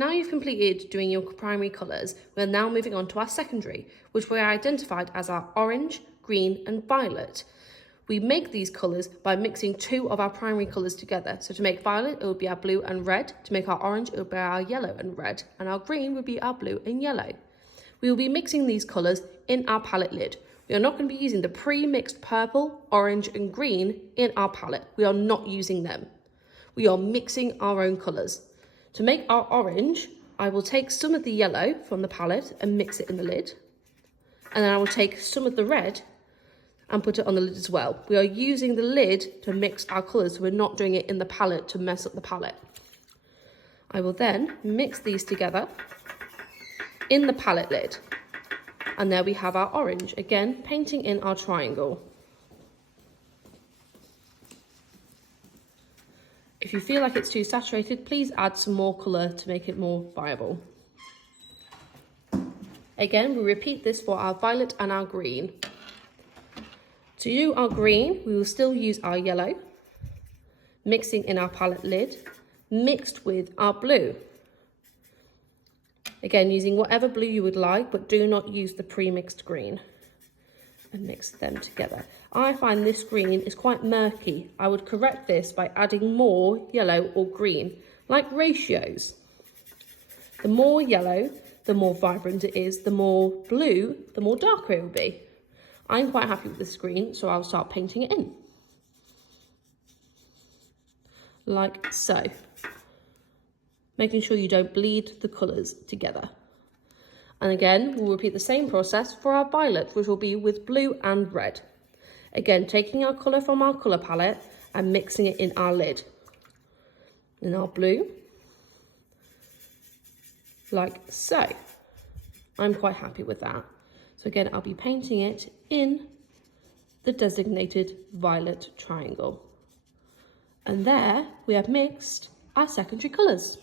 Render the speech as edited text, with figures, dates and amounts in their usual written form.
Now you've completed doing your primary colours, we're now moving on to our secondary, which we identified as our orange, green and violet. We make these colours by mixing two of our primary colours together. So to make violet, it would be our blue and red. To make our orange, it would be our yellow and red. And our green would be our blue and yellow. We will be mixing these colours in our palette lid. We are not going to be using the pre-mixed purple, orange and green in our palette. We are not using them. We are mixing our own colours. To make our orange, I will take some of the yellow from the palette and mix it in the lid. And then I will take some of the red and put it on the lid as well. We are using the lid to mix our colours, so we're not doing it in the palette to mess up the palette. I will then mix these together in the palette lid. And there we have our orange, again, painting in our triangle. If you feel like it's too saturated, please add some more colour to make it more viable. Again, we repeat this for our violet and our green. To do our green, we will still use our yellow, mixing in our palette lid, mixed with our blue. Again, using whatever blue you would like, but do not use the pre-mixed green. And mix them together. I find this green is quite murky. I would correct this by adding more yellow or green, like ratios. The more yellow, the more vibrant it is. The more blue, the more darker it will be. I'm quite happy with this green, so I'll start painting it in. Like so. Making sure you don't bleed the colours together. And again, we'll repeat the same process for our violet, which will be with blue and red. Again, taking our colour from our colour palette and mixing it in our lid. In our blue, like so. I'm quite happy with that. So again, I'll be painting it in the designated violet triangle. And there we have mixed our secondary colours.